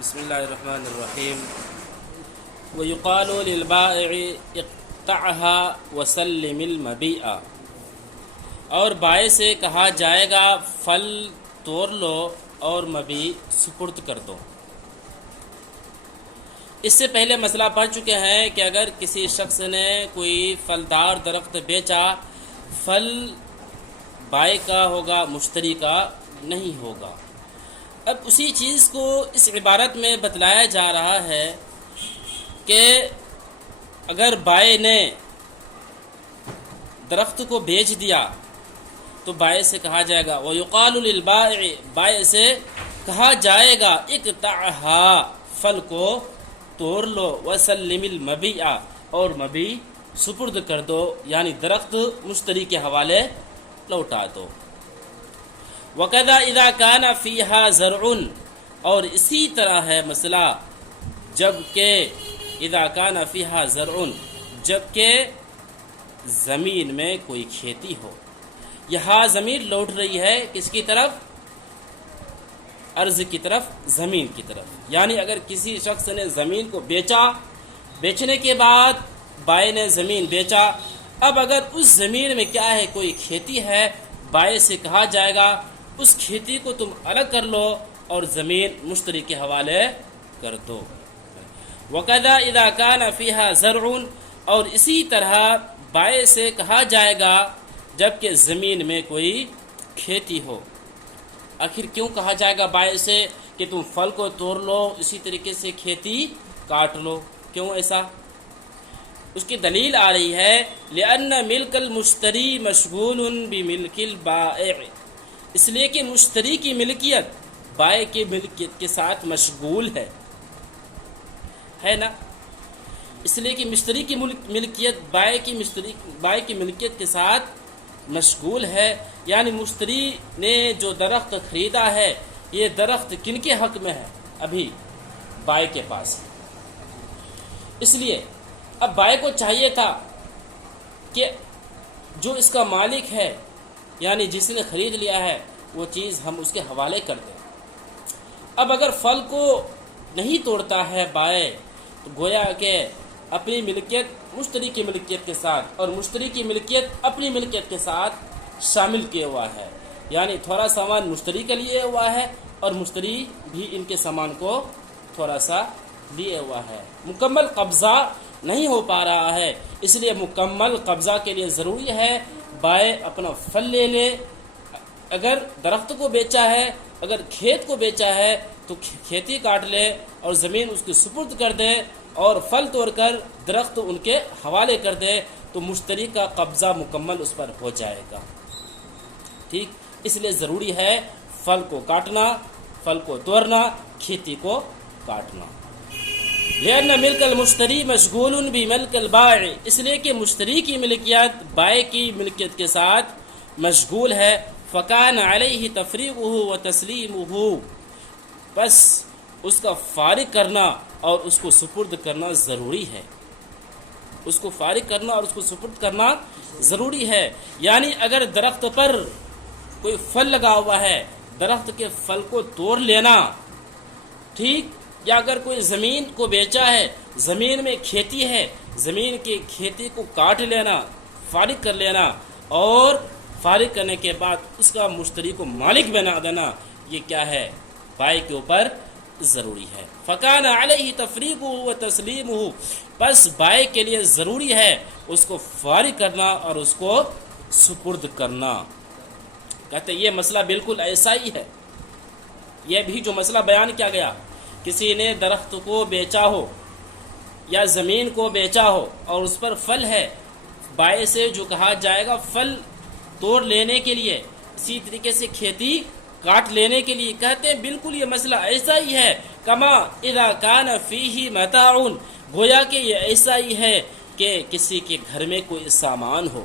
بسم اللہ الرحمن الرحیم وَيُقَالُ لِلْبَائِعِ اقْطَعْهَا وَسَلِّمِ الْمَبِيعَ، اور بائع سے کہا جائے گا پھل توڑ لو اور مبیع سپرد کر دو۔ اس سے پہلے مسئلہ پڑھ چکے ہیں کہ اگر کسی شخص نے کوئی پھلدار درخت بیچا، پھل بائع کا ہوگا، مشتری کا نہیں ہوگا۔ اب اسی چیز کو اس عبارت میں بتلایا جا رہا ہے کہ اگر بائع نے درخت کو بیچ دیا تو بائع سے کہا جائے گا وَيُقَالُ لِلْبَائِعِ، بائع سے کہا جائے گا اقْطَعْهَا، پھل کو توڑ لو، وَسَلِّمِ الْمَبِيعَ، اور مبیع سپرد کر دو، یعنی درخت مشتری کے حوالے لوٹا دو۔ وَكَذَا إِذَا كَانَ فِيهَا زَرْعٌ، اور اسی طرح ہے مسئلہ جبکہ اذا كان فيها زرع، جبکہ زمین میں کوئی کھیتی ہو۔ یہاں زمین لوٹ رہی ہے کس کی طرف؟ ارض کی طرف، زمین کی طرف۔ یعنی اگر کسی شخص نے زمین کو بیچا، بیچنے کے بعد بائع نے زمین بیچا، اب اگر اس زمین میں کیا ہے، کوئی کھیتی ہے، بائع سے کہا جائے گا اس کھیتی کو تم الگ کر لو اور زمین مشتری کے حوالے کر دو۔ وَكَذَا إِذَا كَانَ فِيهَا زَرْعٌ، اور اسی طرح بائع سے کہا جائے گا جبکہ زمین میں کوئی کھیتی ہو۔ آخر کیوں کہا جائے گا بائع سے کہ تم پھل کو توڑ لو، اسی طریقے سے کھیتی کاٹ لو؟ کیوں ایسا؟ اس کی دلیل آ رہی ہے لِأَنَّ مِلْكَ الْمُشْتَرِي مَشْغُولٌ بِمِلْكِ الْبَائِعِ، اس لیے کہ مشتری کی ملکیت بائع کی ملکیت کے ساتھ مشغول ہے نا؟ اس لیے کہ مشتری کی ملکیت بائع کی ملکیت کے ساتھ مشغول ہے۔ یعنی مشتری نے جو درخت خریدا ہے، یہ درخت کن کے حق میں ہے؟ ابھی بائع کے پاس۔ اس لیے اب بائع کو چاہیے تھا کہ جو اس کا مالک ہے، یعنی جس نے خرید لیا ہے، وہ چیز ہم اس کے حوالے کر دیں۔ اب اگر پھل کو نہیں توڑتا ہے بائع، تو گویا کہ اپنی ملکیت مشتری کی ملکیت کے ساتھ اور مشتری کی ملکیت اپنی ملکیت کے ساتھ شامل کیا ہوا ہے۔ یعنی تھوڑا سامان مشتری کے لیے ہوا ہے اور مشتری بھی ان کے سامان کو تھوڑا سا لیے ہوا ہے۔ مکمل قبضہ نہیں ہو پا رہا ہے، اس لیے مکمل قبضہ کے لیے ضروری ہے بائع اپنا پھل لے لے۔ اگر درخت کو بیچا ہے، اگر کھیت کو بیچا ہے، تو کھیتی کاٹ لے اور زمین اس کی سپرد کر دے اور پھل توڑ کر درخت ان کے حوالے کر دے، تو مشتری کا قبضہ مکمل اس پر ہو جائے گا۔ ٹھیک، اس لیے ضروری ہے پھل کو کاٹنا، پھل کو توڑنا، کھیتی کو کاٹنا۔ لِأَنَّ مِلْكَ الْمُشْتَرِي مَشْغُولٌ بِمِلْكِ الْبَائِعِ، اس لیے کہ مشتری کی ملکیت بائع کی ملکیت کے ساتھ مشغول ہے۔ فَكَانَ عَلَيْهِ تَفْرِيغُهُ وَتَسْلِيمُهُ، بس اس کا فارغ کرنا اور اس کو سپرد کرنا ضروری ہے۔ اس کو فارغ کرنا اور اس کو سپرد کرنا ضروری ہے۔ یعنی اگر درخت پر کوئی پھل لگا ہوا ہے، درخت کے پھل کو توڑ لینا، ٹھیک، یا اگر کوئی زمین کو بیچا ہے، زمین میں کھیتی ہے، زمین کی کھیتی کو کاٹ لینا، فارغ کر لینا، اور فارغ کرنے کے بعد اس کا مشتری کو مالک بنا دینا، یہ کیا ہے؟ بائع کے اوپر ضروری ہے۔ فَكَانَ عَلَيْهِ تَفْرِيغُهُ وَتَسْلِيمُهُ، بس بائع کے لیے ضروری ہے اس کو فارغ کرنا اور اس کو سپرد کرنا۔ کہتے ہیں یہ مسئلہ بالکل ایسا ہی ہے۔ یہ بھی جو مسئلہ بیان کیا گیا، کسی نے درخت کو بیچا ہو یا زمین کو بیچا ہو اور اس پر پھل ہے، بائع سے جو کہا جائے گا پھل توڑ لینے کے لیے، اسی طریقے سے کھیتی کاٹ لینے کے لیے، کہتے ہیں بالکل یہ مسئلہ ایسا ہی ہے۔ کما اذا کان فیہ متاع، گویا کہ یہ ایسا ہی ہے کہ کسی کے گھر میں کوئی سامان ہو۔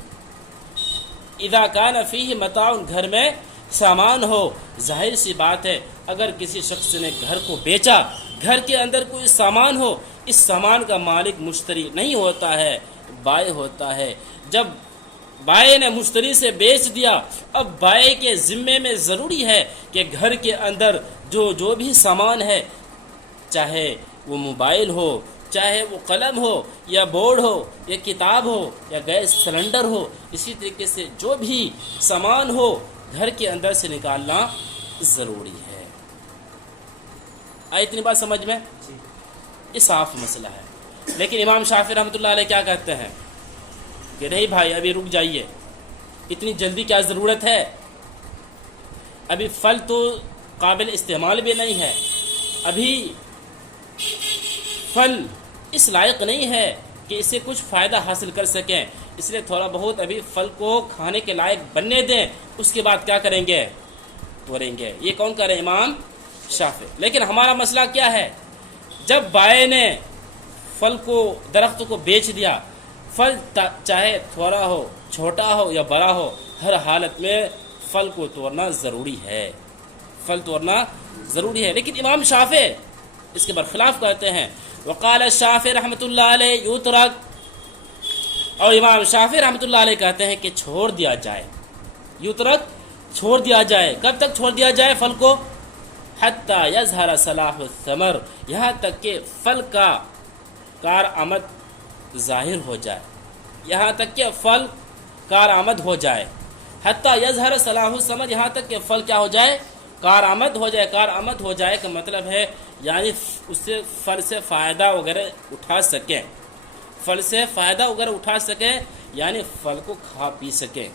اذا کان فیہ متاع، گھر میں سامان ہو۔ ظاہر سی بات ہے اگر کسی شخص نے گھر کو بیچا، گھر کے اندر کوئی سامان ہو، اس سامان کا مالک مشتری نہیں ہوتا ہے، بائع ہوتا ہے۔ جب بائع نے مشتری سے بیچ دیا، اب بائع کے ذمے میں ضروری ہے کہ گھر کے اندر جو بھی سامان ہے، چاہے وہ موبائل ہو، چاہے وہ قلم ہو یا بورڈ ہو یا کتاب ہو یا گیس سلنڈر ہو، اسی طریقے سے جو بھی سامان ہو گھر کے اندر سے نکالنا ضروری ہے۔ آئی اتنی بات سمجھ میں؟ یہ صاف مسئلہ ہے۔ لیکن امام شافعی رحمۃ اللہ علیہ کیا کہتے ہیں کہ نہیں بھائی ابھی رک جائیے، اتنی جلدی کیا ضرورت ہے، ابھی پھل تو قابل استعمال بھی نہیں ہے، ابھی پھل اس لائق نہیں ہے کہ اسے کچھ فائدہ حاصل کر سکیں، اس لیے تھوڑا بہت ابھی پھل کو کھانے کے لائق بننے دیں، اس کے بعد کیا کریں گے، توڑیں گے۔ یہ کون کہہ رہے ہیں؟ امام شافعی۔ لیکن ہمارا مسئلہ کیا ہے، جب بائے نے پھل کو، درخت کو بیچ دیا، پھل چاہے تھوڑا ہو، چھوٹا ہو یا بڑا ہو، ہر حالت میں پھل کو توڑنا ضروری ہے، پھل توڑنا ضروری ہے۔ لیکن امام شافعی اس کے برخلاف کہتے ہیں، وقال الشافعی رحمۃ اللہ علیہ یترک، اور امام شافعی رحمۃ اللہ علیہ کہتے ہیں کہ چھوڑ دیا جائے، یترک چھوڑ دیا جائے۔ کب تک چھوڑ دیا جائے پھل کو؟ حتی یظہر صلاح الثمر، یہاں تک کہ پھل کا کارآمد ظاہر ہو جائے، یہاں تک کہ پھل کارآمد ہو جائے۔ حتی یظہر صلاح الثمر، یہاں تک کہ پھل کیا ہو جائے، کارآمد ہو جائے۔ کارآمد ہو جائے کا مطلب ہے یعنی اس سے پھل سے فائدہ وغیرہ اٹھا سکیں، پھل سے فائدہ وغیرہ اٹھا سکیں، یعنی پھل کو کھا پی سکیں۔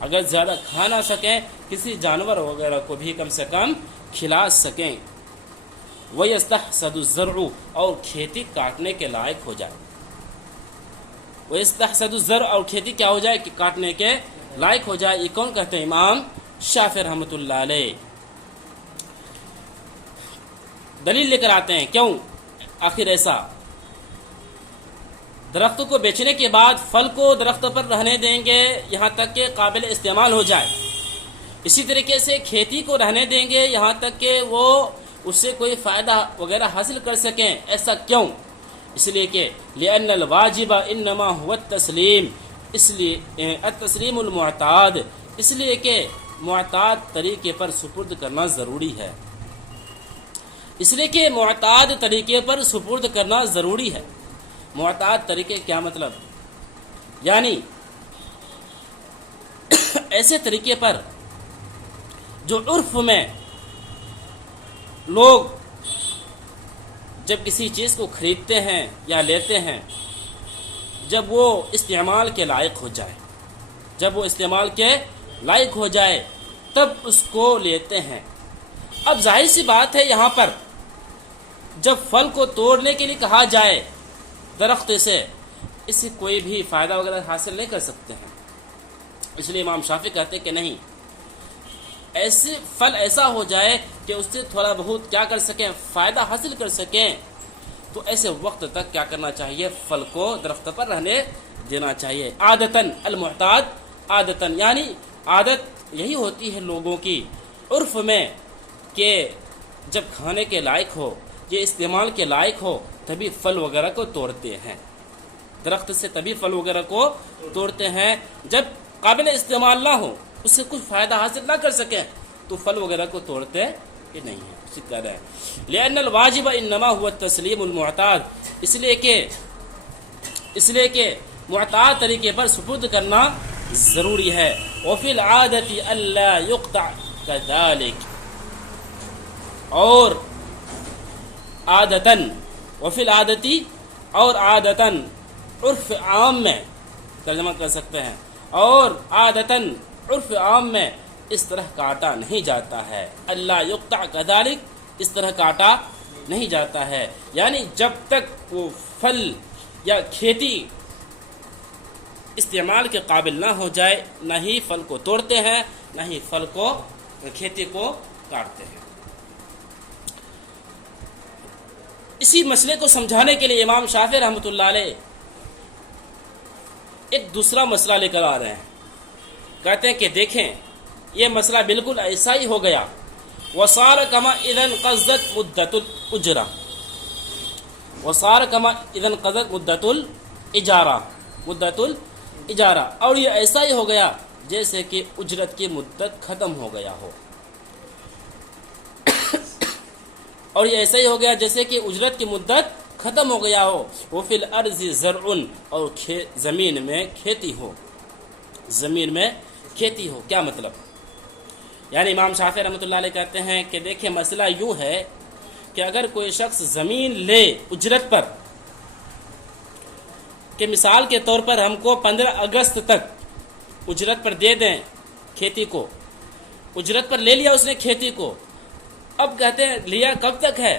اگر زیادہ کھا نہ سکیں، کسی جانور وغیرہ کو بھی کم سے کم کھلا سکیں۔ وَيَسْتَحْصَدُ الزَّرْعُ، اور کھیتی کاٹنے کے لائق ہو جائے۔ وَيَسْتَحْصَدُ الزَّرْعُ، اور کھیتی کیا ہو جائے کہ کاٹنے کے لائق ہو جائے۔ یہ کون کہتے ہیں؟ امام شافعی رحمۃ اللہ علیہ۔ دلیل لے کر آتے ہیں، کیوں آخر ایسا؟ درخت کو بیچنے کے بعد پھل کو درخت پر رہنے دیں گے یہاں تک کہ قابل استعمال ہو جائے، اسی طریقے سے کھیتی کو رہنے دیں گے یہاں تک کہ وہ اس سے کوئی فائدہ وغیرہ حاصل کر سکیں۔ ایسا کیوں؟ اس لیے کہ لأن الواجب انما هو التسلیم، اس لیے التسلیم المعتاد، اس لیے کہ معتاد طریقے پر سپرد کرنا ضروری ہے، اس لیے کہ معتاد طریقے پر سپرد کرنا ضروری ہے۔ معتاد طریقے کیا مطلب؟ یعنی ایسے طریقے پر جو عرف میں لوگ جب کسی چیز کو خریدتے ہیں یا لیتے ہیں، جب وہ استعمال کے لائق ہو جائے، جب وہ استعمال کے لائق ہو جائے تب اس کو لیتے ہیں۔ اب ظاہر سی بات ہے یہاں پر جب پھل کو توڑنے کے لیے کہا جائے درخت سے، اس سے کوئی بھی فائدہ وغیرہ حاصل نہیں کر سکتے ہیں، اس لیے امام شافعی کہتے ہیں کہ نہیں، ایسے پھل ایسا ہو جائے کہ اس سے تھوڑا بہت کیا کر سکیں، فائدہ حاصل کر سکیں، تو ایسے وقت تک کیا کرنا چاہیے، پھل کو درخت پر رہنے دینا چاہیے۔ عادتاً المعتاد، عادتاً یعنی عادت یہی ہوتی ہے لوگوں کی عرف میں کہ جب کھانے کے لائق ہو، یہ استعمال کے لائق ہو، تبھی پھل وغیرہ کو توڑتے ہیں، درخت سے تبھی پھل وغیرہ کو توڑتے ہیں۔ جب قابل استعمال نہ ہو، اس سے کچھ فائدہ حاصل نہ کر سکیں، تو پھل وغیرہ کو توڑتے کہ نہیں ہے، اسی طرح ہے۔ لأن الواجب انما هو التسلیم المعتاد، اس لیے کہ معتاد طریقے پر سپرد کرنا ضروری ہے۔ وفی العادت الا يقطع كذلك، اور عادتاً، وفی العادتی، اور عادتاً عرف عام میں ترجمہ کر سکتے ہیں، اور عادتاً عرف عام میں اس طرح کاٹا نہیں جاتا ہے۔ اللہ یقطع کذالک، اس طرح کاٹا نہیں جاتا ہے، یعنی جب تک وہ پھل یا کھیتی استعمال کے قابل نہ ہو جائے، نہ ہی پھل کو توڑتے ہیں، نہ ہی پھل کو، کھیتی کو کاٹتے ہیں۔ اسی مسئلے کو سمجھانے کے لیے امام شافعی رحمۃ اللہ علیہ ایک دوسرا مسئلہ لے کر آ رہے ہیں، کہتے ہیں کہ دیکھیں یہ مسئلہ بالکل ایسا ہی ہو گیا۔ وصار کما اذن قضت مدت الاجرہ، وصار کما اذن قضت مدت الاجارہ، مدت الاجارہ، اور یہ ایسا ہی ہو گیا جیسے کہ اجرت کی مدت ختم ہو گیا ہو۔ اور یہ ایسا ہی ہو گیا جیسے کہ اجرت کی مدت ختم ہو گیا ہو. وہ فی الارض زرع، اور زمین میں کھیتی ہو، زمین میں کھیتی ہو. کیا مطلب؟ یعنی امام شافعی رحمۃ اللہ علیہ کہتے ہیں کہ دیکھیں مسئلہ یوں ہے کہ اگر کوئی شخص زمین لے اجرت پر، کہ مثال کے طور پر ہم کو 15 اگست تک اجرت پر دے دیں کھیتی کو، اجرت پر لے لیا اس نے کھیتی کو، اب کہتے ہیں لیا کب تک ہے؟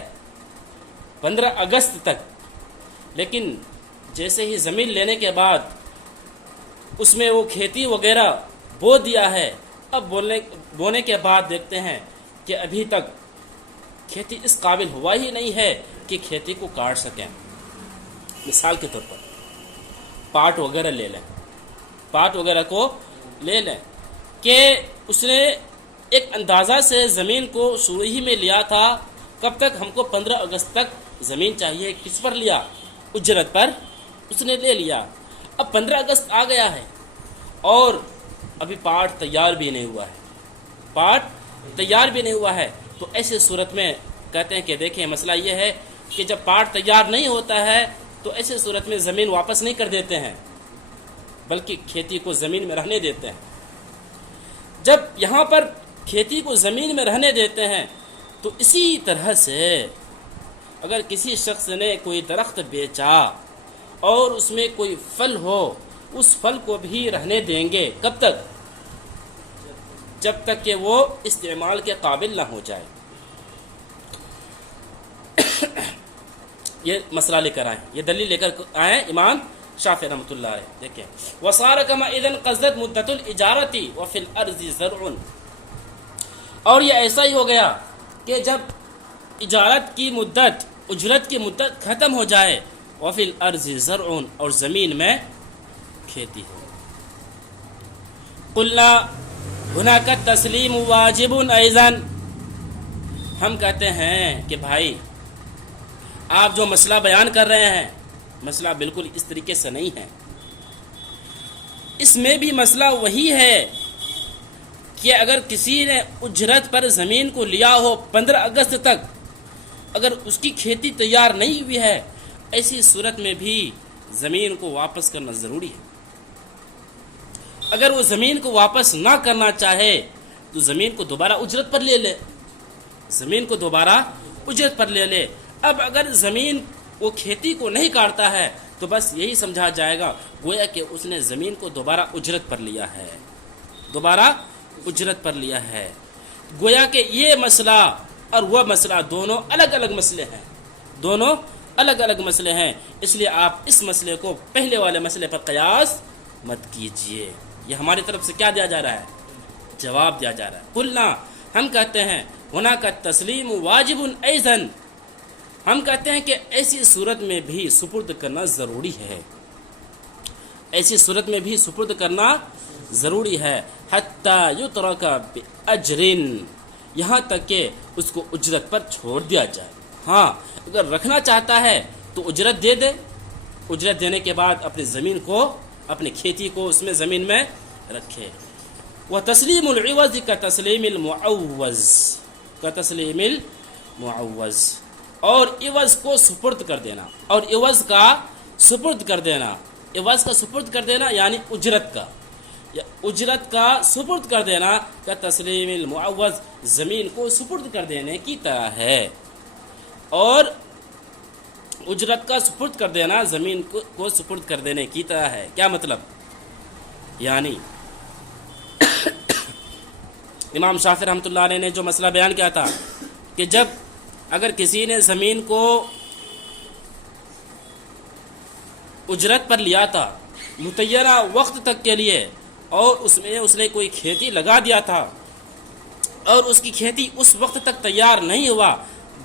15 اگست تک. لیکن جیسے ہی زمین لینے کے بعد اس میں وہ کھیتی وغیرہ بو دیا ہے، اب بونے کے بعد دیکھتے ہیں کہ ابھی تک کھیتی اس قابل ہوا ہی نہیں ہے کہ کھیتی کو کاٹ سکیں. مثال کے طور پر پاٹ وغیرہ لے لیں، پاٹ وغیرہ کو لے لیں کہ اس نے ایک اندازہ سے زمین کو شروع ہی میں لیا تھا. کب تک؟ ہم کو 15 اگست تک زمین چاہیے. کس پر لیا؟ اجرت پر اس نے لے لیا. اب 15 اگست آ گیا ہے اور ابھی پاٹ تیار بھی نہیں ہوا ہے، پاٹ تیار بھی نہیں ہوا ہے. تو ایسے صورت میں کہتے ہیں کہ دیکھیں مسئلہ یہ ہے کہ جب پاٹ تیار نہیں ہوتا ہے تو ایسے صورت میں زمین واپس نہیں کر دیتے ہیں، بلکہ کھیتی کو زمین میں رہنے دیتے ہیں. جب یہاں پر کھیتی کو زمین میں رہنے دیتے ہیں تو اسی طرح سے اگر کسی شخص نے کوئی درخت بیچا اور اس میں کوئی پھل ہو، اس پھل کو بھی رہنے دیں گے. کب تک؟ جب تک کہ وہ استعمال کے قابل نہ ہو جائے. یہ مسئلہ لے کر آئیں، یہ دلیل لے کر آئیں امام شافعی رحمۃ اللہ علیہ. دیکھیں وَصَارَ كَمَا إِذًا قَصَدَتْ مُدَّةُ الْإِجَارَةِ وَفِي الْأَرْضِ زَرْعٌ. اور یہ ایسا ہی ہو گیا کہ جب اجارت کی مدت، اجرت کی مدت ختم ہو جائے، وَفِي الْأَرْضِ زَرْعٌ، اور زمین میں کھیتی ہو. قُلْنَا هُنَاكَ التَّسْلِيمُ وَاجِبٌ أَيْضًا. ہم کہتے ہیں کہ بھائی آپ جو مسئلہ بیان کر رہے ہیں مسئلہ بالکل اس طریقے سے نہیں ہے. اس میں بھی مسئلہ وہی ہے کہ اگر کسی نے اجرت پر زمین کو لیا ہو 15 اگست تک، اگر اس کی کھیتی تیار نہیں ہوئی ہے، ایسی صورت میں بھی زمین کو واپس کرنا ضروری ہے. اگر وہ زمین کو واپس نہ کرنا چاہے تو زمین کو دوبارہ اجرت پر لے لے، زمین کو دوبارہ اجرت پر لے لے. اب اگر زمین وہ کھیتی کو نہیں کاٹتا ہے تو بس یہی سمجھا جائے گا گویا کہ اس نے زمین کو دوبارہ اجرت پر لیا ہے، دوبارہ اجرت پر لیا ہے. گویا کہ یہ مسئلہ اور وہ مسئلہ دونوں الگ الگ مسئلے ہیں، دونوں الگ الگ مسئلے ہیں. اس لیے آپ اس مسئلے کو پہلے والے مسئلے پر قیاس مت کیجئے. یہ ہماری طرف سے کیا دیا جا رہا ہے؟ جواب دیا جا رہا ہے. قلنا، ہم کہتے ہیں ہونا کا تسلیم واجب ایضاً، ہم کہتے ہیں کہ ایسی صورت میں بھی سپرد کرنا ضروری ہے، ایسی صورت میں بھی سپرد کرنا ضروری ہے. حتی یترک باجر، یہاں تک کہ اس کو اجرت پر چھوڑ دیا جائے. ہاں اگر رکھنا چاہتا ہے تو اجرت دے دے، اجرت دینے کے بعد اپنی زمین کو، اپنی کھیتی کو اس میں زمین میں رکھے. وتسلیم العوض کتسلیم المعوض، کتسلیم المعوض، اور عوض کو سپرد کر دینا، اور عوض کا سپرد کر دینا، عوض کا سپرد کر دینا یعنی اجرت کا، یا اجرت کا سپرد کر دینا کا تسلیم المعوض، زمین کو سپرد کر دینے کی طرح ہے. اور اجرت کا سپرد کر دینا زمین کو سپرد کر دینے کی طرح ہے. کیا مطلب؟ یعنی امام شافعی رحمۃ اللہ علیہ نے جو مسئلہ بیان کیا تھا کہ جب اگر کسی نے زمین کو اجرت پر لیا تھا متعینہ وقت تک کے لیے، اور اس نے کوئی کھیتی لگا دیا تھا اور اس کی کھیتی اس وقت تک تیار نہیں ہوا،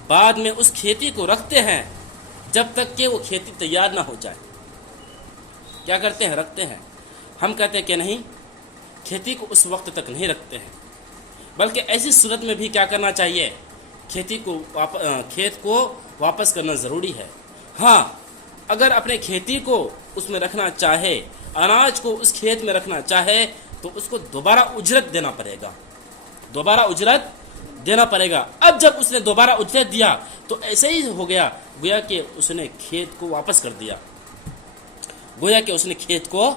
بعد میں اس کھیتی کو رکھتے ہیں جب تک کہ وہ کھیتی تیار نہ ہو جائے. کیا کرتے ہیں؟ رکھتے ہیں. ہم کہتے ہیں کہ نہیں، کھیتی کو اس وقت تک نہیں رکھتے ہیں، بلکہ ایسی صورت میں بھی کیا کرنا چاہیے؟ کھیت کو واپس کرنا ضروری ہے. ہاں اگر اپنے کھیتی کو اس میں رکھنا چاہے، اناج کو اس کھیت میں رکھنا چاہے تو اس کو دوبارہ اجرت دینا پڑے گا، دوبارہ اجرت دینا پڑے گا. اب جب اس نے دوبارہ اجرت دیا تو ایسے ہی ہو گیا گویا کہ اس نے کھیت کو واپس کر دیا. گویا کہ اس نے کھیت کو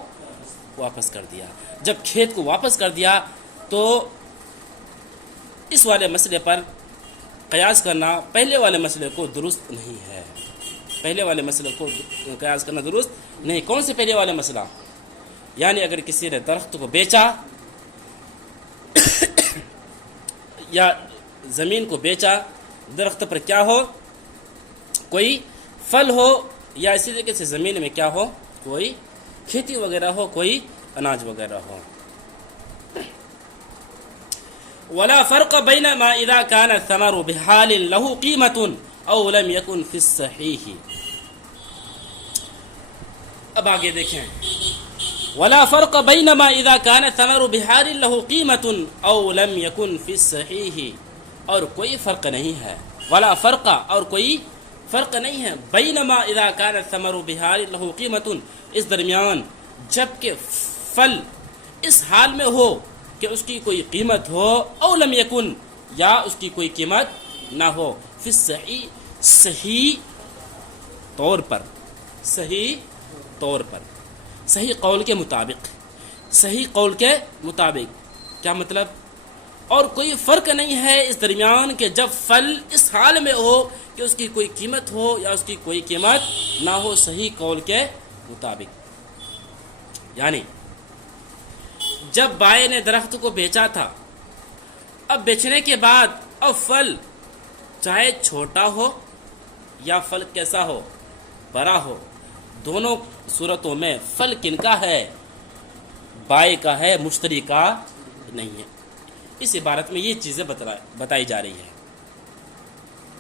واپس کر دیا. جب کھیت کو واپس کر دیا تو اس والے مسئلے پر قیاس کرنا پہلے والے مسئلے کو درست نہیں ہے. پہلے والے مسئلے کو قیاس کرنا درست نہیں. کون سے پہلے والا مسئلہ؟ یعنی اگر کسی نے درخت کو بیچا یا زمین کو بیچا، درخت پر کیا ہو، کوئی پھل ہو، یا اسی طریقے سے زمین میں کیا ہو، کوئی کھیتی وغیرہ ہو، کوئی اناج وغیرہ ہو. ولا فرق بین ما اذا كان الثمر بحال له قیمة او لم يكن في الصحیح. اب آگے دیکھیں، ولا فرق بین ما اذا كان الثمر بحال له قیمة او لم يكن في الصحیح. اور کوئی فرق نہیں ہے، ولا فرق، اور کوئی فرق نہیں ہے، بینما اذا كان الثمر بحال له قیمة، اس درمیان جب کہ پھل اس حال میں ہو کہ اس کی کوئی قیمت ہو، او لم یکن، یا اس کی کوئی قیمت نہ ہو، فی الصحیح، صحیح طور پر، صحیح طور پر، صحیح قول کے مطابق، صحیح قول کے مطابق. کیا مطلب؟ اور کوئی فرق نہیں ہے اس درمیان کہ جب پھل اس حال میں ہو کہ اس کی کوئی قیمت ہو یا اس کی کوئی قیمت نہ ہو، صحیح قول کے مطابق. یعنی جب بائے نے درخت کو بیچا تھا، اب بیچنے کے بعد اب پھل چاہے چھوٹا ہو یا پھل کیسا ہو، بڑا ہو، دونوں صورتوں میں پھل کن کا ہے؟ بائے کا ہے، مشتری کا نہیں ہے. اس عبارت میں یہ چیزیں بتائی جا رہی ہے.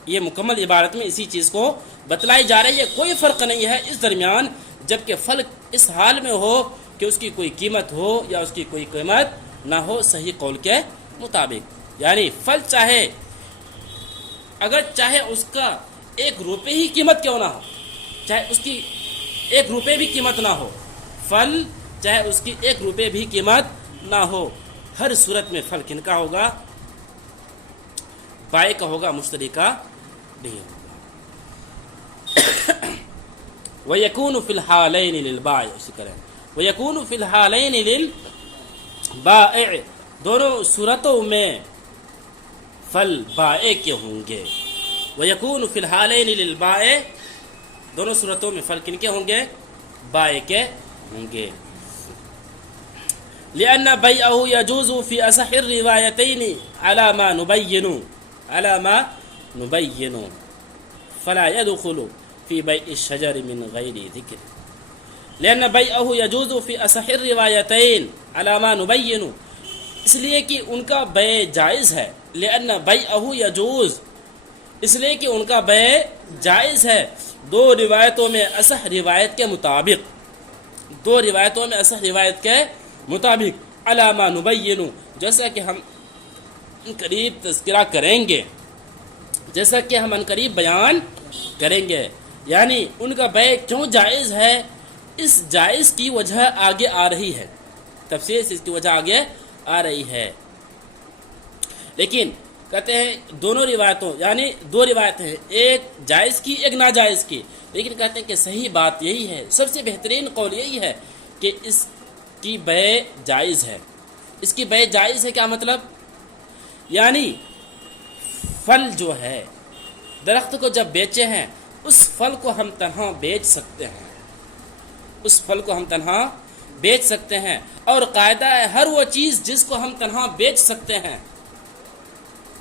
یہ مکمل عبارت میں اسی چیز کو بتلائی جا رہی ہے. کوئی فرق نہیں ہے اس درمیان جب کہ پھل اس حال میں ہو کہ اس کی کوئی قیمت ہو یا اس کی کوئی قیمت نہ ہو، صحیح قول کے مطابق. یعنی پھل اگر چاہے اس کا 1 روپے ہی قیمت کیوں نہ ہو، چاہے اس کی 1 روپے بھی قیمت نہ ہو، پھل چاہے اس کی 1 روپے بھی قیمت نہ ہو، ہر صورت میں پھل کن کا ہوگا؟ بائے کا ہوگا، مشتری کا نہیں ہوگا. وَيَكُونُ فِي الْحَالَيْنِ لِلْبَائِعِ، اسی طرح وَيَكُونُ فِي الْحَالَيْنِ لِلْبَائِعِ، دونوں صورتوں میں پھل بائع کے ہوں گے. وَيَكُونُ فِي الْحَالَيْنِ لِلْبَائِعِ، دونوں صورتوں میں پھل کن کے ہوں گے؟ بائع کے ہوں گے. لأن بيعه يجوز في أصح الروايتين على ما نبين فلا يدخل في بيع الشجر من غير ذكر. لأن بيعه يجوز في أصح الروايتين على ما نبين، اس لیے کہ ان کا بیع جائز ہے. لأن بيعه يجوز، اس لیے کہ ان کا بیع جائز ہے 2 روایتوں میں اصح روایت کے مطابق، 2 روایتوں میں اصح روایت کے مطابق، علامہ نبین، جیسا کہ ہم ان قریب تذکرہ کریں گے، جیسا کہ ہم ان قریب بیان کریں گے. یعنی ان کا بیع کیوں جائز ہے، اس جائز کی وجہ آگے آ رہی ہے، تفصیل سے اس کی وجہ آگے آ رہی ہے. لیکن کہتے ہیں دونوں روایتوں، یعنی 2 روایتیں ہیں، ایک جائز کی، ایک ناجائز کی، لیکن کہتے ہیں کہ صحیح بات یہی ہے، سب سے بہترین قول یہی ہے کہ اس کی بیع جائز ہے. اس کی بیع جائز ہے کیا مطلب؟ یعنی پھل جو ہے، درخت کو جب بیچے ہیں، اس پھل کو ہم تنہا بیچ سکتے ہیں، اس پھل کو ہم تنہا بیچ سکتے ہیں. اور قاعدہ ہے ہر وہ چیز جس کو ہم تنہا بیچ سکتے ہیں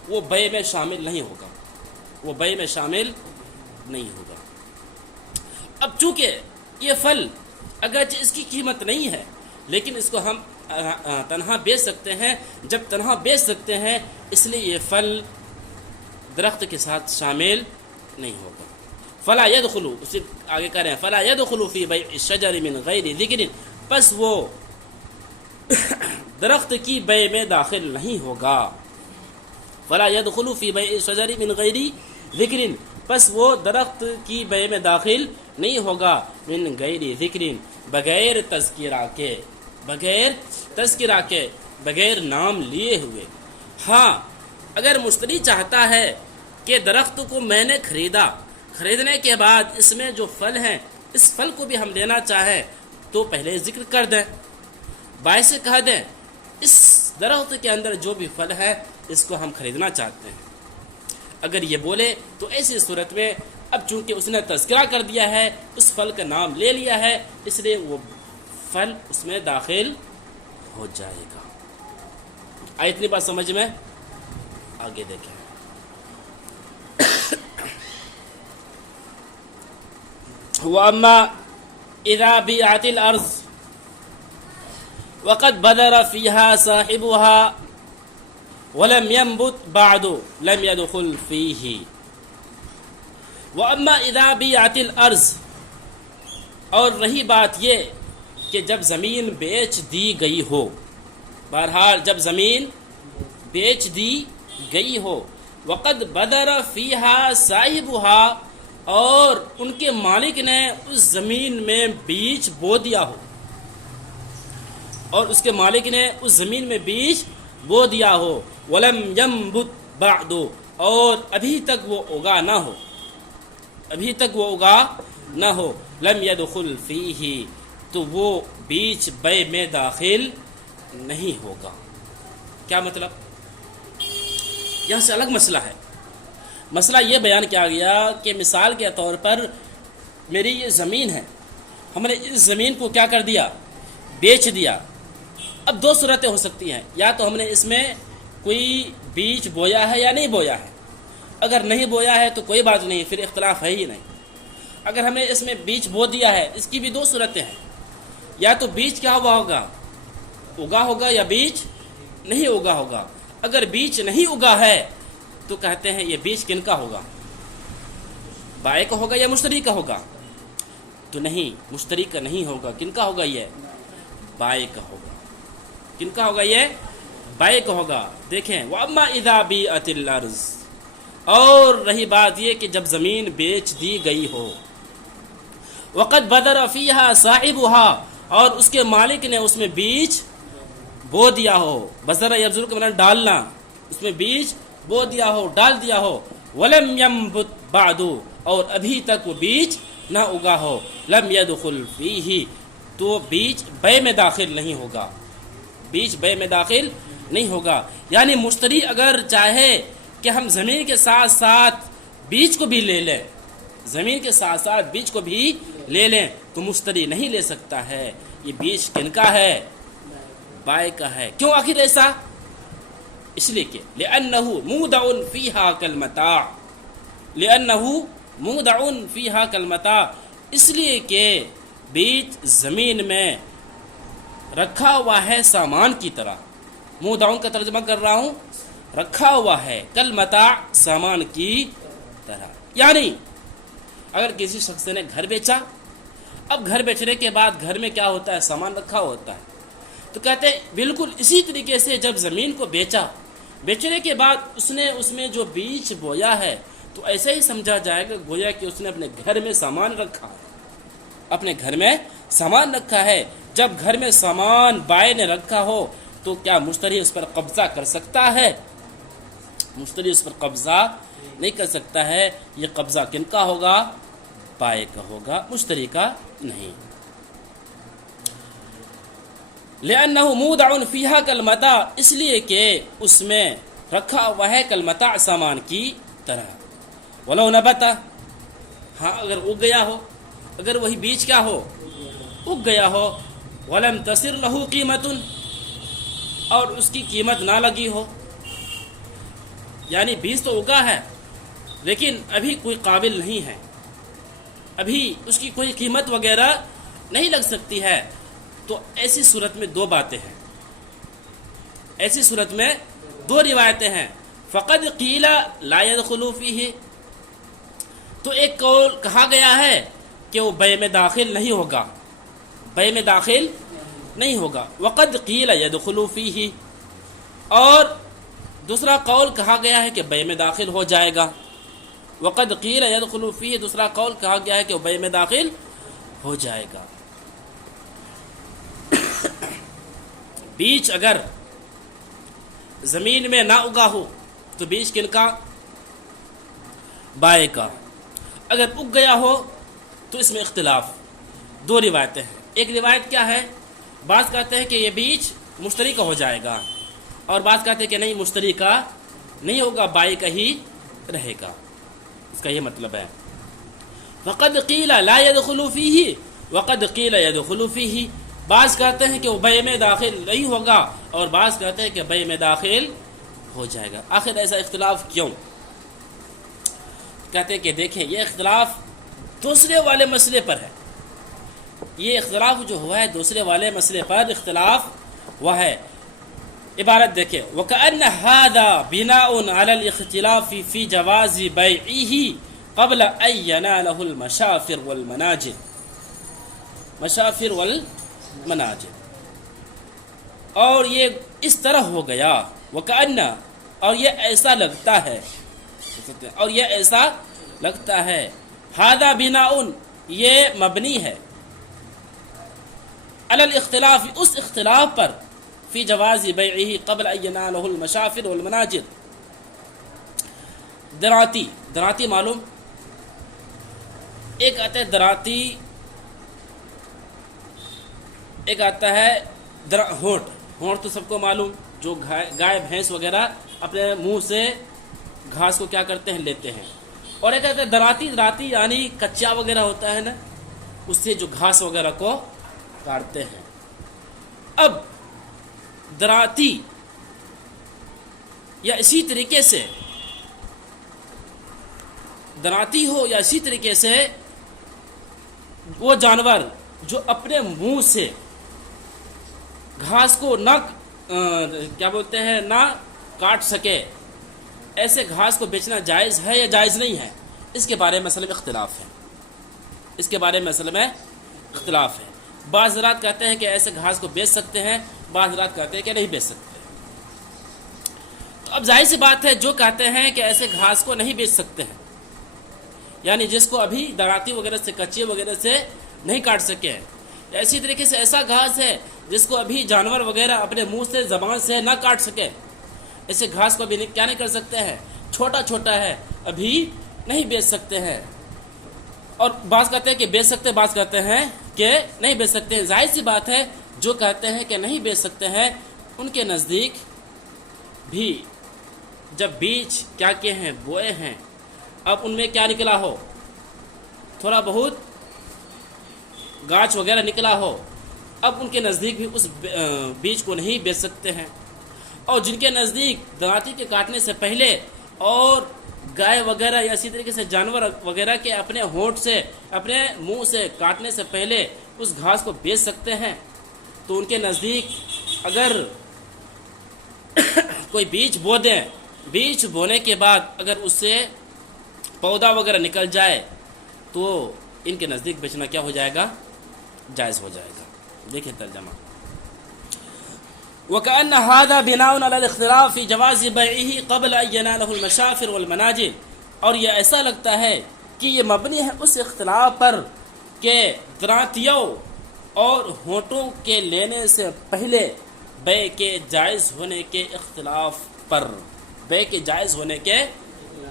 وہ بیع میں شامل نہیں ہوگا، وہ بیع میں شامل نہیں ہوگا. اب چونکہ یہ پھل اگرچہ اس کی قیمت نہیں ہے لیکن اس کو ہم تنہا بیچ سکتے ہیں، جب تنہا بیچ سکتے ہیں اس لیے یہ پھل درخت کے ساتھ شامل نہیں ہوگا. فلا يدخل، اسے آگے کہہ رہے ہیں فلا يدخل في بيع الشجر من غیر ذکر، پس وہ درخت کی بیع میں داخل نہیں ہوگا. فلا يدخل في بيع الشجر من غیر ذکر، پس وہ درخت کی بیع میں داخل نہیں ہوگا. من غیر ذکر، بغیر تذکرہ کے، بغیر تذکرہ کے، بغیر نام لیے ہوئے. ہاں اگر مشتری چاہتا ہے کہ درخت کو میں نے خریدا، خریدنے کے بعد اس میں جو پھل ہیں اس پھل کو بھی ہم لینا چاہیں تو پہلے ذکر کر دیں، بائع سے کہہ دیں اس درخت کے اندر جو بھی پھل ہے اس کو ہم خریدنا چاہتے ہیں۔ اگر یہ بولے تو ایسی صورت میں اب چونکہ اس نے تذکرہ کر دیا ہے، اس پھل کا نام لے لیا ہے، اس لیے وہ پھل اس میں داخل ہو جائے گا۔ آئی اتنی بات سمجھ میں؟ آگے دیکھیں۔ وَأَمَّا إِذَا بِيعَتِ الْأَرْضُ وَقَدْ بَذَرَ فِيهَا صَاحِبُهَا وَلَمْ يَنْبُتْ بَعْدُ لَمْ يَدْخُلْ فِيهِ۔ وَأَمَّا إِذَا بِيعَتِ الْأَرْضُ، اور رہی بات یہ کہ جب زمین بیچ دی گئی ہو، بہرحال جب زمین بیچ دی گئی ہو، وَقَدْ بَذَرَ فِيهَا صَاحِبُهَا، اور ان کے مالک نے اس زمین میں بیج بو دیا ہو، اور اس کے مالک نے اس زمین میں بیج بو دیا ہو، وَلَمْ يَنْبُتْ بَعْدُ، اور ابھی تک وہ اگا نہ ہو، ابھی تک وہ اگا نہ ہو، لَمْ يَدْخُلْ فِيهِ، تو وہ بیج بے میں داخل نہیں ہوگا۔ کیا مطلب؟ یہاں سے الگ مسئلہ ہے۔ مسئلہ یہ بیان کیا گیا کہ مثال کے طور پر میری یہ زمین ہے، ہم نے اس زمین کو کیا کر دیا؟ بیچ دیا۔ اب دو صورتیں ہو سکتی ہیں، یا تو ہم نے اس میں کوئی بیج بویا ہے یا نہیں بویا ہے۔ اگر نہیں بویا ہے تو کوئی بات نہیں، پھر اختلاف ہے ہی نہیں۔ اگر ہم نے اس میں بیج بو دیا ہے، اس کی بھی دو صورتیں ہیں، یا تو بیج کیا ہوا ہوگا؟ اگا ہوگا، یا بیج نہیں اگا ہوگا۔ اگر بیج نہیں اگا ہے تو کہتے ہیں یہ بیج کن کا ہوگا؟ بائع کا ہوگا یا مشتری کا ہوگا؟ تو نہیں، مشتری کا نہیں ہوگا۔ کن کا ہوگا؟ یہ بائع کا ہوگا۔ کن کا ہوگا؟ یہ بائع کا ہوگا۔ دیکھیں، وَأَمَّا إِذَا بِيعَتِ الْأَرْضُ، اور رہی بات یہ کہ جب زمین بیچ دی گئی ہو، وَقَدْ بَذَرَ فِيهَا صَاحِبُهَا، اور اس کے مالک نے اس میں بیج بو دیا ہو۔ بذر یبذر کا مطلب ڈالنا، اس میں بیج بو دیا ہو، ڈال دیا ہو، وَلَمْ يَنْبُتْ بَعْدُ، اور ابھی تک وہ بیج نہ اگا ہو، لَمْ يَدْخُلْ فِيهِ، تو بیج بے میں داخل نہیں ہوگا، بیج بے میں داخل نہیں ہوگا۔ یعنی مشتری اگر چاہے کہ ہم زمین کے ساتھ ساتھ بیج کو بھی لے لیں، زمین کے ساتھ ساتھ بیج کو بھی لے لیں، تو مشتری نہیں لے سکتا ہے۔ یہ بیج کن کا ہے؟ بائع کا ہے۔ کیوں آخر ایسا؟ اس لیے کہ لِأَنَّهُ مُودَعٌ فِيهَا كَالْمَتَاعِ، لِأَنَّهُ مُودَعٌ فِيهَا كَالْمَتَاعِ، اس لیے کہ بیج زمین میں رکھا ہوا ہے سامان کی طرح۔ مودعن کا ترجمہ کر رہا ہوں، رکھا ہوا ہے، کالمتاع سامان کی طرح۔ یعنی اگر کسی شخص نے گھر بیچا، اب گھر بیچنے کے بعد گھر میں کیا ہوتا ہے؟ سامان رکھا ہوتا ہے، تو کہتے ہیں بالکل اسی طریقے سے جب زمین کو بیچا، بیچنے کے بعد اس نے اس میں جو بیج بویا ہے تو ایسے ہی سمجھا جائے گا گویا کہ اس نے اپنے گھر میں سامان رکھا ہے، اپنے گھر میں سامان رکھا ہے۔ جب گھر میں سامان بائع نے رکھا ہو تو کیا مشتری اس پر قبضہ کر سکتا ہے؟ مشتری اس پر قبضہ نہیں کر سکتا ہے۔ یہ قبضہ کن کا ہوگا؟ بائع کا ہوگا، مشتری کا نہیں۔ لِأَنَّهُ مُودَعٌ فِيهَا كَالْمَتَاعِ، اس لیے کہ اس میں رکھا ہوا ہے کالمتاع سامان کی طرح۔ وَلَوْ نَبَتَ، ہاں اگر اگ گیا ہو، اگر وہی بیج کیا ہو؟ اگ گیا ہو، وَلَمْ تَصِرْ لَهُ قِيمَةٌ، اور اس کی قیمت نہ لگی ہو، یعنی بیج تو اگا ہے لیکن ابھی کوئی قابل نہیں ہے، ابھی اس کی کوئی قیمت وغیرہ نہیں لگ سکتی ہے، تو ایسی صورت میں دو باتیں ہیں، ایسی صورت میں دو روایتیں ہیں۔ فَقَدْ قِيلَ لَا يَدْخُلُ فِيهِ، تو ایک قول کہا گیا ہے کہ وہ بیع میں داخل نہیں ہوگا، بیع میں داخل نہیں ہوگا۔ وَقَدْ قِيلَ يَدْخُلُ فِيهِ، اور دوسرا قول کہا گیا ہے کہ بیع میں داخل ہو جائے گا۔ وَقَدْ قِيلَ يَدْخُلُ فِيهِ، دوسرا قول کہا گیا ہے کہ وہ بیع میں داخل ہو جائے گا۔ بیج اگر زمین میں نہ اگا ہو، تو بیج کن کا؟ بائیں کا۔ اگر اگ گیا ہو تو اس میں اختلاف، دو روایتیں ہیں۔ ایک روایت کیا ہے؟ بعض کہتے ہیں کہ یہ بیج مشتری کا ہو جائے گا، اور بعض کہتے ہیں کہ نہیں، مشتری کا نہیں ہوگا، بائیں کا ہی رہے گا۔ اس کا یہ مطلب ہے وقد قیل لا يدخل فيه وقد قیل يدخل فيه۔ بعض کہتے ہیں کہ وہ بے میں داخل نہیں ہوگا، اور بعض کہتے ہیں کہ بے میں داخل ہو جائے گا۔ آخر ایسا اختلاف کیوں؟ کہتے ہیں کہ دیکھیں، یہ اختلاف دوسرے والے مسئلے پر ہے۔ یہ اختلاف جو ہوا ہے دوسرے والے مسئلے پر اختلاف ہوا ہے۔ عبارت دیکھیں، وَكَأَنَّ هَذَا بِنَاءٌ عَلَى الْاخْتِلَافِ فِي جَوَازِ بَيْعِهِ قبل ان يناله المشافر والمناجل۔ مشافر والمناجل، اور یہ اس طرح ہو گیا، وَكَأَنَّ، اور یہ ایسا لگتا ہے، اور یہ ایسا لگتا ہے، هذا بناء، یہ مبنی ہے، علی الاختلاف، اس اختلاف پر، فی جواز بیعہ قبل ان ینالہ المشافر والمناجل۔ دراتی، دراتی معلوم؟ ایک آتا ہے دراتی، ایک آتا ہے ہونٹ۔ ہونٹ تو سب کو معلوم، جو گائے بھینس وغیرہ اپنے منہ سے گھاس کو کیا کرتے ہیں، لیتے ہیں۔ اور ایک آتا ہے دراتی، دراتی یعنی کچا وغیرہ ہوتا ہے نا، اس سے جو گھاس وغیرہ کو کاٹتے ہیں۔ اب دراتی یا اسی طریقے سے دراتی ہو، یا اسی طریقے سے وہ جانور جو اپنے منہ سے گھاس کو نہ کیا بولتے ہیں، نہ کاٹ سکے، ایسے گھاس کو بیچنا جائز ہے یا جائز نہیں ہے، اس کے بارے میں اصل میں اختلاف ہے۔ اس کے بارے میں اصل میں اختلاف ہے۔ بعض حضرات کہتے ہیں کہ ایسے گھاس کو بیچ سکتے ہیں، بعض حضرات کہتے ہیں کہ نہیں بیچ سکتے۔ تو اب ظاہر سی بات ہے، جو کہتے ہیں کہ ایسے گھاس کو نہیں بیچ سکتے ہیں، یعنی جس کو ابھی دراتی وغیرہ سے، کچے وغیرہ سے نہیں کاٹ سکے ہیں، یا اسی طریقے سے ایسا گھاس ہے جس کو ابھی جانور وغیرہ اپنے منہ سے، زبان سے نہ کاٹ سکے، ایسے گھاس کو ابھی کیا نہیں کر سکتے ہیں، چھوٹا چھوٹا ہے، ابھی نہیں بیچ سکتے ہیں۔ اور بعض کہتے ہیں کہ بیچ سکتے، بعض کہتے ہیں کہ نہیں بیچ سکتے ہیں۔ ظاہر سی بات ہے، جو کہتے ہیں کہ نہیں بیچ سکتے ہیں، ان کے نزدیک بھی جب بیج کیا کیے ہیں، بوئے ہیں، اب ان میں کیا نکلا ہو، تھوڑا بہت گاچھ وغیرہ نکلا ہو، اب ان کے نزدیک بھی اس بیج کو نہیں بیچ سکتے ہیں۔ اور جن کے نزدیک دراتی کے کاٹنے سے پہلے اور گائے وغیرہ یا اسی طریقے سے جانور وغیرہ کے اپنے ہونٹ سے، اپنے منہ سے کاٹنے سے پہلے اس گھاس کو بیچ سکتے ہیں، تو ان کے نزدیک اگر کوئی بیج بو دیں، بیج بونے کے بعد اگر اس سے پودا وغیرہ نکل جائے، تو ان کے نزدیک بیچنا کیا ہو جائے گا، جائز ہو جائے گا۔ دیکھیں ترجمہ، وَكَأَنَّ هَذَا بِنَاءٌ عَلَى الْاخْتِلَافِ فِي جَوَازِ بَيْعِهِ قَبْلَ أَن يَنَالَهُ الْمَشَافِرُ وَالْمَنَاجِلُ، اور یہ ایسا لگتا ہے کہ یہ مبنی ہے اس اختلاف پر کہ دراتیوں اور ہونٹوں کے لینے سے پہلے بے کے جائز ہونے کے اختلاف پر، بے کے جائز ہونے کے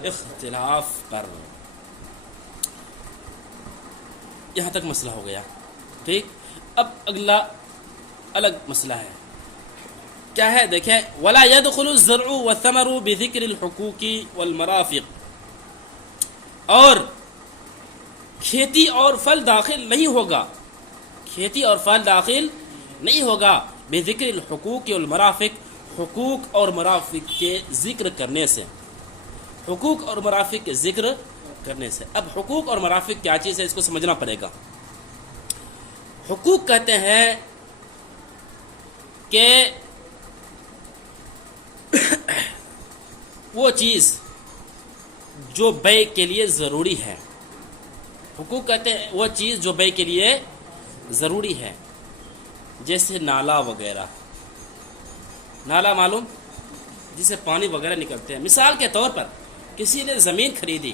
اختلاف پر۔ یہاں تک مسئلہ ہو گیا، ٹھیک۔ اب اگلا الگ مسئلہ ہے، کیا ہے؟ دیکھیں، وَلَا يَدْخُلُ الزَّرْعُ وَالثَّمَرُ بِذِكْرِ الْحُقُوقِ وَالْمَرَافِقِ، اور کھیتی اور پھل داخل نہیں ہوگا، کھیتی اور پھل داخل نہیں ہوگا، بِذِكْرِ الْحُقُوقِ وَالْمَرَافِقِ، حقوق اور مرافق کے ذکر کرنے سے، حقوق اور مرافق کے ذکر کرنے سے۔ اب حقوق اور مرافق کیا چیز ہے، اس کو سمجھنا پڑے گا۔ حقوق کہتے ہیں کہ وہ چیز جو بے کے لیے ضروری ہے، حقوق کہتے ہیں وہ چیز جو بے کے لیے ضروری ہے، جیسے نالا وغیرہ، نالا معلوم، جسے پانی وغیرہ نکلتے ہیں۔ مثال کے طور پر کسی نے زمین خریدی،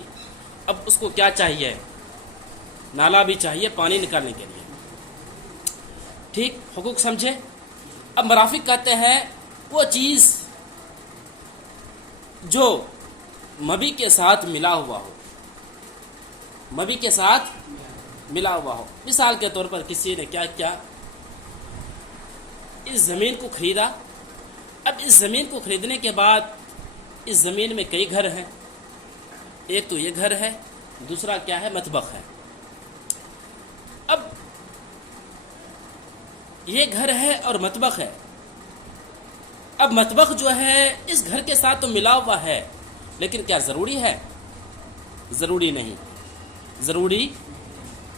اب اس کو کیا چاہیے، نالا بھی چاہیے پانی نکالنے کے لیے، ٹھیک، حقوق سمجھے۔ اب مرافق کہتے ہیں وہ چیز جو مبی کے ساتھ ملا ہوا ہو، مبی کے ساتھ ملا ہوا ہو۔ مثال کے طور پر کسی نے کیا کیا، اس زمین کو خریدا۔ اب اس زمین کو خریدنے کے بعد اس زمین میں کئی گھر ہیں، ایک تو یہ گھر ہے، دوسرا کیا ہے، مطبخ ہے۔ اب یہ گھر ہے اور مطبخ ہے۔ اب مطبخ جو ہے اس گھر کے ساتھ تو ملا ہوا ہے، لیکن کیا ضروری ہے؟ ضروری نہیں، ضروری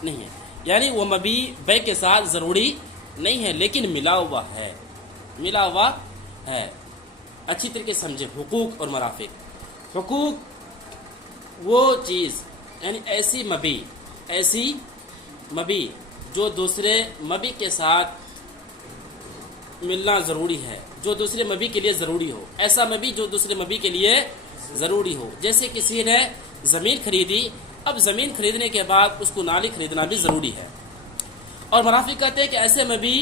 نہیں ہے۔ یعنی وہ مبی بے کے ساتھ ضروری نہیں ہے، لیکن ملا ہوا ہے، ملا ہوا ہے۔ اچھی طریقے سے سمجھے، حقوق اور مرافق۔ حقوق وہ چیز، یعنی ایسی مبی جو دوسرے مبی کے ساتھ ملنا ضروری ہے، جو دوسرے مبی کے لیے ضروری ہو، ایسا مبی جو دوسرے مبی کے لیے ضروری ہو۔ جیسے کسی نے زمین خریدی، اب زمین خریدنے کے بعد اس کو نالی خریدنا بھی ضروری ہے۔ اور مرافق کہتے ہیں کہ ایسے مبی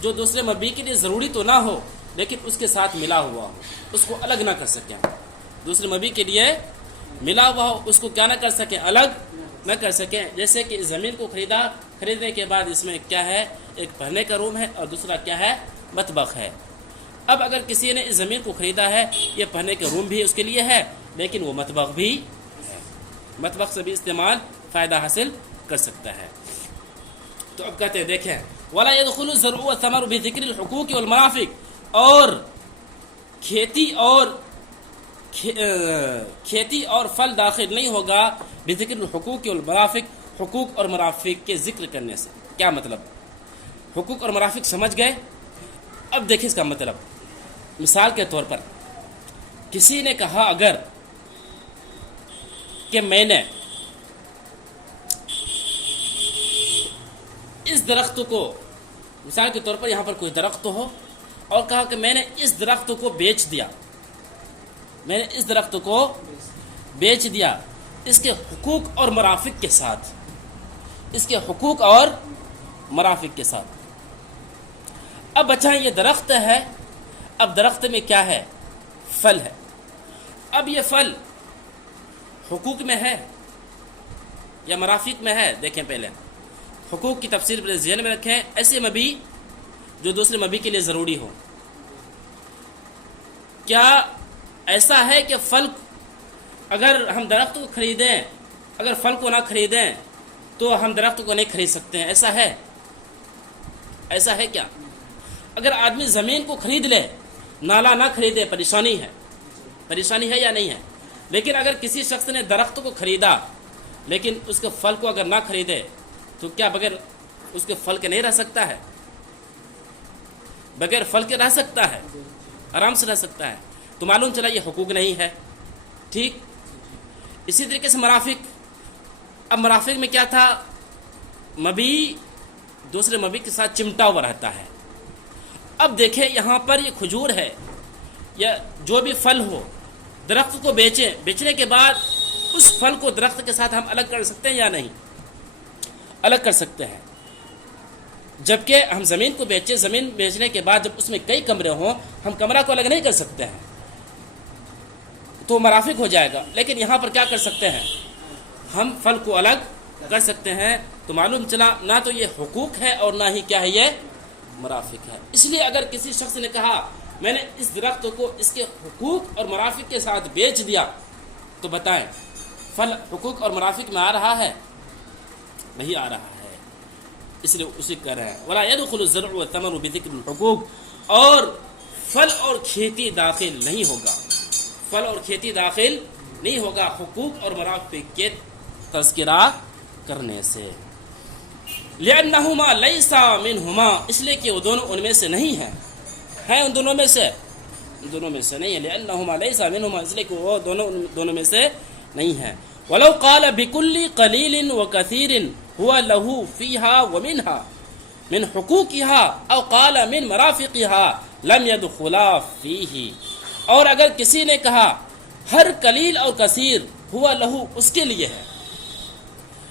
جو دوسرے مبی کے لیے ضروری تو نہ ہو، لیکن اس کے ساتھ ملا ہوا ہو، اس کو الگ نہ کر سکیں، دوسرے مبی کے لیے ملا ہوا ہو، اس کو کیا نہ کر سکیں، الگ نہ کر سکیں۔ جیسے کہ اس زمین کو خریدنے کے بعد اس میں کیا ہے، ایک پڑھنے کا روم ہے اور دوسرا کیا ہے، مطبخ ہے۔ اب اگر کسی نے اس زمین کو خریدا ہے، یہ پڑھنے کا روم بھی اس کے لیے ہے، لیکن وہ مطبخ بھی ہے، مطبخ سے بھی استعمال فائدہ حاصل کر سکتا ہے۔ تو اب کہتے ہیں، دیکھیں، وَلَا يَدْخُلُ الزَّرْعُ وَالثَّمَرُ بِذِكْرِ الْحُقُوقِ وَالْمَنَافِعِ، اور کھیتی اور پھل داخل نہیں ہوگا بذکر الحقوق والمرافق، حقوق اور مرافق کے ذکر کرنے سے۔ کیا مطلب؟ حقوق اور مرافق سمجھ گئے؟ اب دیکھیں اس کا مطلب۔ مثال کے طور پر کسی نے کہا اگر کہ میں نے اس درخت کو، مثال کے طور پر یہاں پر کوئی درخت ہو، اور کہا کہ میں نے اس درخت کو بیچ دیا، میں نے اس درخت کو بیچ دیا، اس کے حقوق اور مرافق کے ساتھ، اس کے حقوق اور مرافق کے ساتھ۔ اب بچہ یہ درخت ہے، اب درخت میں کیا ہے، پھل ہے۔ اب یہ پھل حقوق میں ہے یا مرافق میں ہے؟ دیکھیں پہلے حقوق کی تفسیر پر ذہن میں رکھیں۔ ایسے مبی جو دوسرے مبی کے لیے ضروری ہو۔ کیا ایسا ہے کہ پھل، اگر ہم درخت کو خریدیں، اگر پھل کو نہ خریدیں تو ہم درخت کو نہیں خرید سکتے ہیں؟ ایسا ہے؟ ایسا ہے کیا؟ اگر آدمی زمین کو خرید لے، نالا نہ خریدے، پریشانی ہے، پریشانی ہے یا نہیں ہے؟ لیکن اگر کسی شخص نے درخت کو خریدا لیکن اس کے پھل کو اگر نہ خریدے تو کیا بغیر اس کے پھل کے نہیں رہ سکتا ہے؟ بغیر پھل کے رہ سکتا ہے، آرام سے رہ سکتا ہے۔ تو معلوم چلا یہ حقوق نہیں ہے، ٹھیک۔ اسی طریقے سے مرافق۔ اب مرافق میں کیا تھا، مبی دوسرے مبی کے ساتھ چمٹا ہوا رہتا ہے۔ اب دیکھیں یہاں پر یہ کھجور ہے یا جو بھی پھل ہو، درخت کو بیچنے کے بعد اس پھل کو درخت کے ساتھ ہم الگ کر سکتے ہیں یا نہیں؟ الگ کر سکتے ہیں۔ جبکہ ہم زمین کو زمین بیچنے کے بعد جب اس میں کئی کمرے ہوں، ہم کمرہ کو الگ نہیں کر سکتے ہیں، تو مرافق ہو جائے گا۔ لیکن یہاں پر کیا کر سکتے ہیں، ہم پھل کو الگ کر سکتے ہیں۔ تو معلوم چلا نہ تو یہ حقوق ہے اور نہ ہی کیا ہے، یہ مرافق ہے۔ اس لیے اگر کسی شخص نے کہا میں نے اس درخت کو اس کے حقوق اور مرافق کے ساتھ بیچ دیا، تو بتائیں پھل حقوق اور مرافق میں آ رہا ہے؟ نہیں آ رہا ہے۔ اس لیے اسی کہہ رہے ہیں وَلَا يَدْخُلُ الزَّرْعُ وَالثَّمَرُ بِذِكْرِ الْحُقُوقِ، اور پھل اور کھیتی داخل نہیں ہوگا، پھل اور کھیتی داخل نہیں ہوگا حقوق اور مرافق کے تذکرہ کرنے سے۔ لِأَنَّهُمَا لَيْسَ مِنْهُمَا، اس لیے کہ وہ دونوں ان میں سے نہیں ہیں، ہیں ان دونوں میں سے، ان دونوں میں سے نہیں ہے۔ لِأَنَّهُمَا لَيْسَ مِنْهُمَا، اس لیے کہ وہ دونوں میں سے نہیں ہیں۔ وَلَوْ قَالَ بِكُلِّ قَلِيلٍ وَكَثِيرٍ هُوَ لَهُ فِيهَا وَمِنْهَا مِنْ حُقُوقِهَا أَوْ قَالَ مِنْ مَرَافِقِهَا لَمْ يَدْخُلَا فِيهِ، اور اگر کسی نے کہا ہر قلیل اور کثیر ہوا لہو اس کے لیے ہے،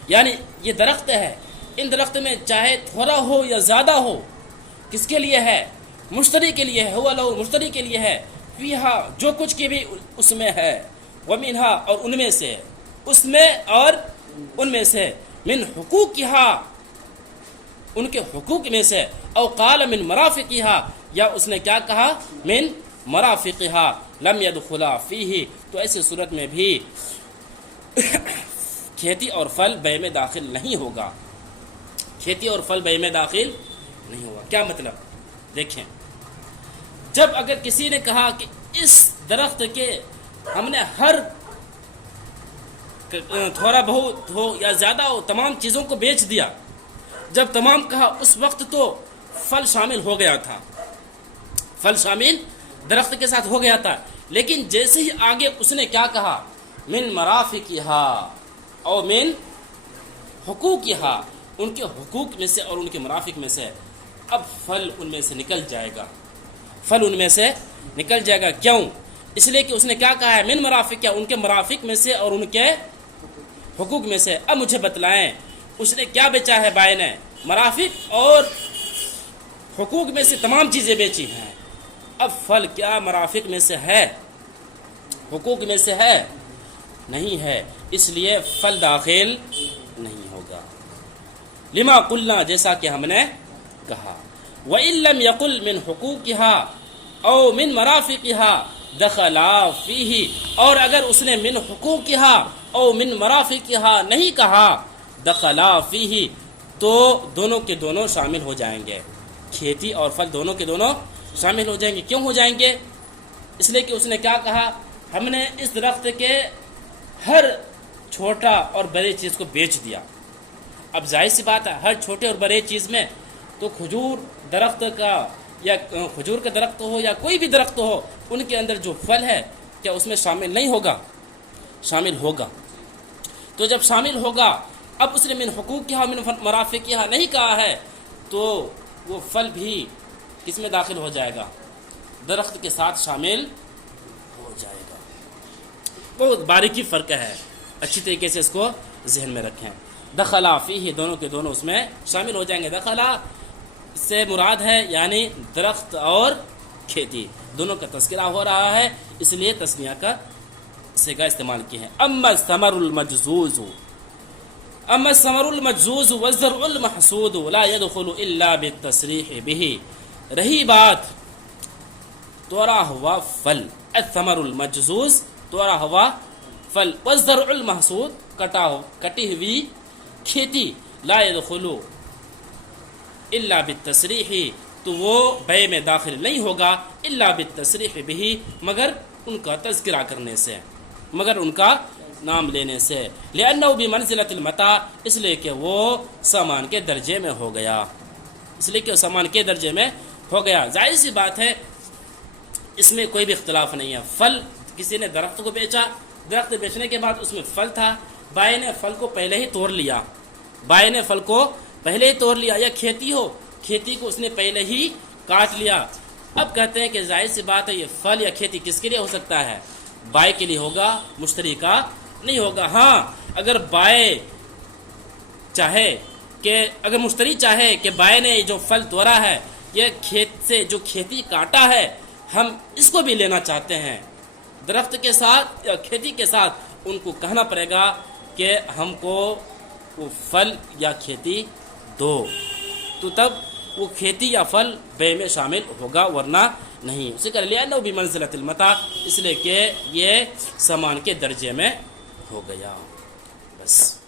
یعنی یہ درخت ہے، ان درخت میں چاہے تھوڑا ہو یا زیادہ ہو، کس کے لیے ہے؟ مشتری کے لیے ہے، ہوا لہو مشتری کے لیے ہے، فیہا جو کچھ کی بھی اس میں ہے، ومنہا اور ان میں سے، اس میں اور ان میں سے، من حقوقہا ان کے حقوق میں سے، او قال من مرافقہا یا اس نے کیا کہا من مرافقہا، لم يدخلا فیہ تو ایسی صورت میں بھی کھیتی اور پھل بے میں داخل نہیں ہوگا، کھیتی اور پھل بے میں داخل نہیں ہوگا۔ کیا مطلب؟ دیکھیں، جب اگر کسی نے کہا کہ اس درخت کے ہم نے ہر تھوڑا بہت ہو یا زیادہ ہو تمام چیزوں کو بیچ دیا، جب تمام کہا اس وقت تو پھل شامل ہو گیا تھا، پھل شامل درخت کے ساتھ ہو گیا تھا، لیکن جیسے ہی آگے اس نے کیا کہا من مرافقہا اور من حقوقہا ان کے حقوق میں سے اور ان کے مرافق میں سے، اب پھل ان میں سے نکل جائے گا، پھل ان میں سے نکل جائے گا۔ کیوں؟ اس لیے کہ اس نے کیا کہا ہے من مرافق، کیا ان کے مرافق میں سے اور ان کے حقوق میں سے۔ اب مجھے بتلائیں اس نے کیا بیچا ہے بائے نے؟ مرافق اور حقوق میں سے تمام چیزیں بیچی ہیں۔ اب پھل کیا مرافق میں سے ہے، حقوق میں سے ہے؟ نہیں ہے، اس لیے پھل داخل نہیں ہوگا۔ لما قلنا جیسا کہ ہم نے کہا، وَإِن لَّمْ يَقُلْ مِنْ حُقُوقِهَا أَوْ مِنْ مَرَافِقِهَا دَخَلَا فِيهِ اور اگر اس نے من حقوقها او من مرافقها نہیں کہا دخلا فیہ تو دونوں کے دونوں شامل ہو جائیں گے، کھیتی اور پھل دونوں کے دونوں شامل ہو جائیں گے۔ کیوں ہو جائیں گے؟ اس لیے کہ اس نے کیا کہا، ہم نے اس درخت کے ہر چھوٹا اور بڑے چیز کو بیچ دیا۔ اب ظاہر سی بات ہے ہر چھوٹے اور بڑے چیز میں تو کھجور درخت کا یا کھجور کا درخت ہو یا کوئی بھی درخت ہو، ان کے اندر جو پھل ہے کیا اس میں شامل نہیں ہوگا؟ شامل ہوگا۔ تو جب شامل ہوگا، اب اس نے من حقوقہا من مرافقہا نہیں کہا ہے تو وہ پھل بھی کس میں داخل ہو جائے گا؟ درخت کے ساتھ شامل ہو جائے گا۔ بہت باریکی فرق ہے، اچھی طریقے سے اس کو ذہن میں رکھیں۔ دخلا فیہ دونوں کے دونوں اس میں شامل ہو جائیں گے۔ دخلا سے مراد ہے یعنی درخت اور کھیتی دونوں کا تذکرہ ہو رہا ہے، اس لیے تسنیہ کا صیغہ استعمال کی ہے۔ اما الثمر المجزوز والزرع المحصود لا يدخل الا بالتصریح به، رہی بات توڑا ہوا پھل، الثمر المجزوز توڑا ہوا پھل، والزرع المحصود کٹی ہوئی کھیتی، لا يدخل الا بالتصریح تو وہ بے میں داخل نہیں ہوگا، الا بالتصریح به مگر ان کا تذکرہ کرنے سے، مگر ان کا نام لینے سے، لأنه بمنزلة المتاع اس لیے کہ وہ سامان کے درجے میں ہو گیا، اس لیے کہ وہ سامان کے درجے میں ہو گیا۔ ظاہر سی بات ہے اس میں کوئی بھی اختلاف نہیں ہے۔ پھل کسی نے درخت کو بیچا، درخت بیچنے کے بعد اس میں پھل تھا، بائے نے پھل کو پہلے ہی توڑ لیا، بائے نے پھل کو پہلے ہی توڑ لیا، یا کھیتی ہو کھیتی کو اس نے پہلے ہی کاٹ لیا۔ اب کہتے ہیں کہ ظاہر سی بات ہے یہ پھل یا کھیتی کس کے لیے ہو سکتا ہے؟ بائے کے لیے ہوگا، مشتری کا نہیں ہوگا۔ ہاں اگر بائے چاہے کہ اگر مشتری چاہے کہ بائے نے جو پھل توڑا ہے یہ کھیت سے جو کھیتی کاٹا ہے ہم اس کو بھی لینا چاہتے ہیں، درخت کے ساتھ یا کھیتی کے ساتھ ان کو کہنا پڑے گا کہ ہم کو وہ پھل یا کھیتی دو، تو تب وہ کھیتی یا پھل بے میں شامل ہوگا، ورنہ نہیں۔ اسی کر لیا نو بھی منزلۃ المتاع اس لیے کہ یہ سامان کے درجے میں ہو گیا، بس۔